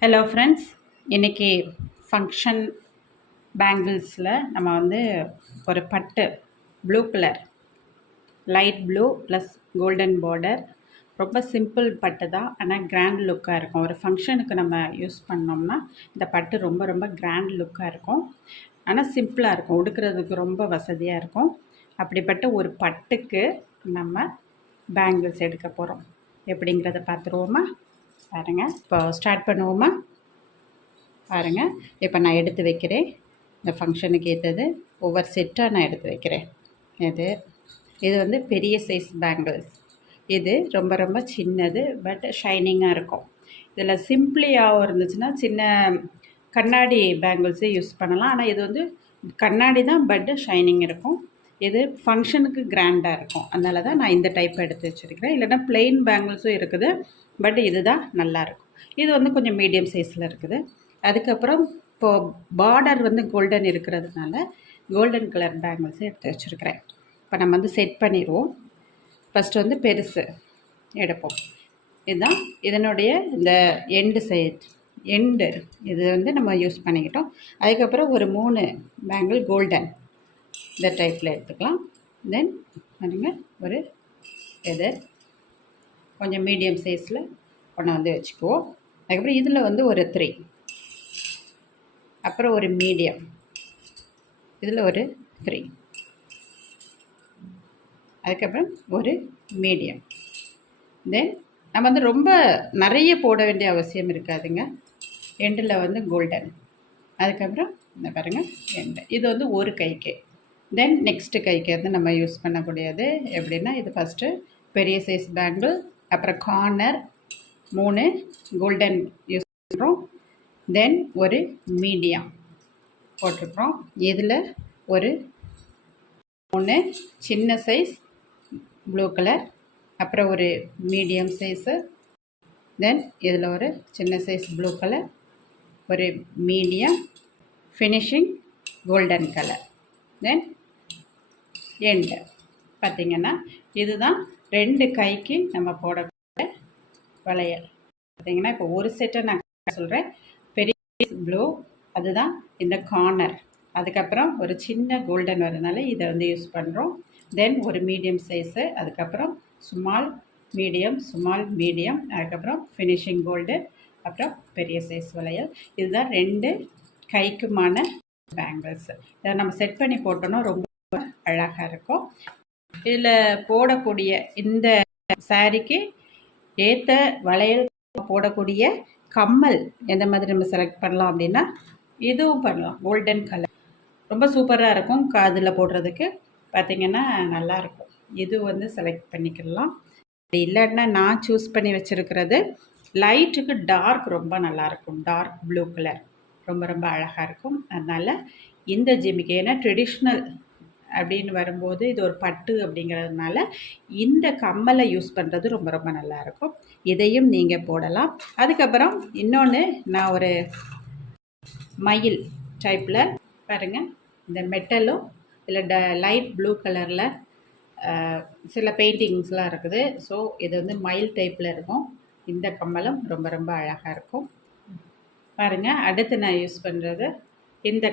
Hello friends, இன்றைக்கி function பேங்கிள்ஸில் நம்ம ஒரு பட்டு blue colour light blue plus golden border ரொம்ப சிம்பிள் பட்டு தான். ஆனால் கிராண்ட் லுக்காக இருக்கும். ஒரு ஃபங்க்ஷனுக்கு நம்ம யூஸ் பண்ணோம்னா இந்த பட்டு ரொம்ப ரொம்ப கிராண்ட் லுக்காக இருக்கும். ஆனால் சிம்பிளாக இருக்கும், உடுக்கிறதுக்கு ரொம்ப வசதியாக இருக்கும். அப்படிப்பட்ட ஒரு பட்டுக்கு நம்ம பேங்கிள்ஸ் எடுக்க போகிறோம். எப்படிங்கிறத பார்த்துருவோமா? பாருங்கள், இப்போ ஸ்டார்ட் பண்ணுவோமா? பாருங்கள், இப்போ நான் எடுத்து வைக்கிறேன். இந்த ஃபங்க்ஷனுக்கு ஏற்றது ஒவ்வொரு செட்டாக நான் எடுத்து வைக்கிறேன். இது பெரிய சைஸ் பேங்கிள்ஸ். இது ரொம்ப ரொம்ப சின்னது, பட் ஷைனிங்காக இருக்கும். இதில் சிம்பிளியாகவும் இருந்துச்சுன்னா சின்ன கண்ணாடி பேங்கிள்ஸே யூஸ் பண்ணலாம். ஆனால் இது கண்ணாடி தான், பட் ஷைனிங் இருக்கும். இது ஃபங்க்ஷனுக்கு கிராண்டாக இருக்கும். அதனால தான் நான் இந்த டைப் எடுத்து வச்சுருக்கிறேன். இல்லைன்னா பிளெயின் பேங்கிள்ஸும் இருக்குது, பட் இது தான் நல்லாயிருக்கும். இது கொஞ்சம் மீடியம் சைஸில் இருக்குது. அதுக்கப்புறம் இப்போது பார்டர் கோல்டன் இருக்கிறதுனால கோல்டன் கலர் பேங்கிள்ஸை எடுத்து வச்சுருக்கிறேன். இப்போ நம்ம செட் பண்ணிடுவோம். ஃபஸ்ட்டு பெருசு எடுப்போம். இதுதான் இதனுடைய இந்த எண்டு இது நம்ம யூஸ் பண்ணிக்கிட்டோம். அதுக்கப்புறம் ஒரு 3 பேங்கிள் கோல்டன் இந்த டைப்பில் எடுத்துக்கலாம். தென் பாருங்க, ஒரு இது கொஞ்சம் மீடியம் சைஸில் ஒன்று வச்சுக்குவோம். அதுக்கப்புறம் இதில் ஒரு 3, அப்புறம் ஒரு மீடியம், இதில் ஒரு 3, அதுக்கப்புறம் ஒரு மீடியம். தென் நம்ம ரொம்ப நிறைய போட வேண்டிய அவசியம் இருக்காதுங்க. எண்டில் கோல்டன், அதுக்கப்புறம் இந்த பாருங்கள் எண்டு. இது ஒரு கைக்கு. தென் நெக்ஸ்ட்டு கைக்கு நம்ம யூஸ் பண்ணக்கூடியது எப்படின்னா, இது ஃபஸ்ட்டு பெரிய சைஸ் பேங்கிள், அப்புறம் கார்னர் 3 கோல்டன் யூஸ் பண்ணுறோம். தென் ஒரு மீடியம் போட்டிருக்கிறோம். இதில் ஒரு 3 சின்ன சைஸ் ப்ளூ கலர், அப்புறம் ஒரு மீடியம் சைஸு, தென் இதில் ஒரு சின்ன சைஸ் ப்ளூ கலர், ஒரு மீடியம், ஃபினிஷிங் கோல்டன் கலர். தென் எண்டு. பார்த்திங்கன்னா இதுதான் 2 கைக்கு நம்ம போடக்கூடிய வளையல். பார்த்திங்கன்னா இப்போ ஒரு செட்டை நான் சொல்கிறேன். பெரிய ப்ளூ, அதுதான் இந்த கார்னர். அதுக்கப்புறம் ஒரு சின்ன கோல்டன் வரதுனால இதை யூஸ் பண்ணுறோம். தென் ஒரு மீடியம் சைஸு, அதுக்கப்புறம் ஸ்மால் மீடியம், அதுக்கப்புறம் ஃபினிஷிங் கோல்டு, அப்புறம் பெரிய சைஸ் வளையல். இதுதான் 2 கைக்குமான பேங்கிள்ஸு. இதை நம்ம செட் பண்ணி போட்டோன்னா ரொம்ப அழகாக இருக்கும். இதில் போடக்கூடிய இந்த சாரிக்கு ஏற்ற வளையல் போடக்கூடிய கம்மல் எந்த மாதிரி நம்ம செலக்ட் பண்ணலாம் அப்படின்னா, இதுவும் பண்ணலாம். கோல்டன் கலர் ரொம்ப சூப்பராக இருக்கும். காதில் போடுறதுக்கு பார்த்திங்கன்னா நல்லாயிருக்கும். இது செலக்ட் பண்ணிக்கலாம். இல்லைன்னா நான் சூஸ் பண்ணி வச்சுருக்கிறது லைட்டுக்கு டார்க் ரொம்ப நல்லாயிருக்கும். டார்க் ப்ளூ கலர் ரொம்ப ரொம்ப அழகாக இருக்கும். அதனால் இந்த ஜிமிக்கு, ஏன்னா ட்ரெடிஷ்னல் அப்படின்னு வரும்போது இது ஒரு பட்டு அப்படிங்கிறதுனால இந்த கம்மலை யூஸ் பண்ணுறது ரொம்ப ரொம்ப நல்லாயிருக்கும். இதையும் நீங்கள் போடலாம். அதுக்கப்புறம் இன்னொன்று, நான் ஒரு மயில் டைப்பில் பாருங்கள், இந்த மெட்டலும் இல்லை லைட் ப்ளூ கலரில் சில பெயிண்டிங்ஸ்லாம் இருக்குது. ஸோ இது மயில் டைப்பில் இருக்கும். இந்த கம்மலும் ரொம்ப ரொம்ப அழகாக இருக்கும். பாருங்கள், அடுத்து நான் யூஸ் பண்ணுறது இந்த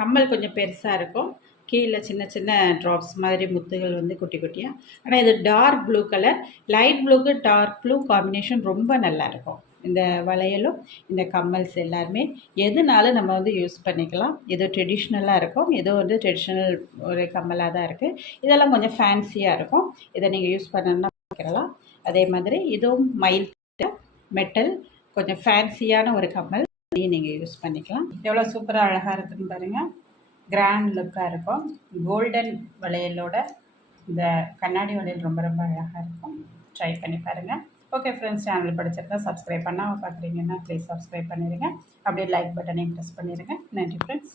கம்மல் கொஞ்சம் பெருசாக இருக்கும். கீழே சின்ன சின்ன ட்ராப்ஸ் மாதிரி முத்துகள் குட்டி குட்டியாக. ஆனால் இது டார்க் ப்ளூ கலர். லைட் ப்ளூக்கு டார்க் ப்ளூ காம்பினேஷன் ரொம்ப நல்லாயிருக்கும். இந்த வளையலும் இந்த கம்மல்ஸ் எல்லாருமே எதுனாலும் நம்ம யூஸ் பண்ணிக்கலாம். இது ட்ரெடிஷ்னலாக இருக்கும். இது ட்ரெடிஷ்னல் ஒரு கம்மலாக தான் இருக்குது. இதெல்லாம் கொஞ்சம் ஃபேன்சியாக இருக்கும். இதை நீங்கள் யூஸ் பண்ணணும்னா பண்ணிக்கலாம். அதே மாதிரி இதுவும் மயில் மெட்டல், கொஞ்சம் ஃபேன்சியான ஒரு கம்மல், அதையும் நீங்கள் யூஸ் பண்ணிக்கலாம். எவ்வளோ சூப்பராக அழகாக இருக்குதுன்னு பாருங்கள். கிராண்ட் லுக்காக இருக்கும். கோல்டன் வளையலோட இந்த கண்ணாடி வளையல் ரொம்ப ரொம்ப அழகாக இருக்கும். ட்ரை பண்ணி பாருங்கள். ஓகே ஃப்ரெண்ட்ஸ், சேனல் பிடிச்சிருந்தா சப்ஸ்கிரைப் பண்ணாமல் பார்க்குறீங்கன்னா ப்ளீஸ் சப்ஸ்கிரைப் பண்ணிடுங்க. அப்படியே லைக் பட்டனையும் ப்ரெஸ் பண்ணிடுங்க. நன்றி ஃப்ரெண்ட்ஸ்.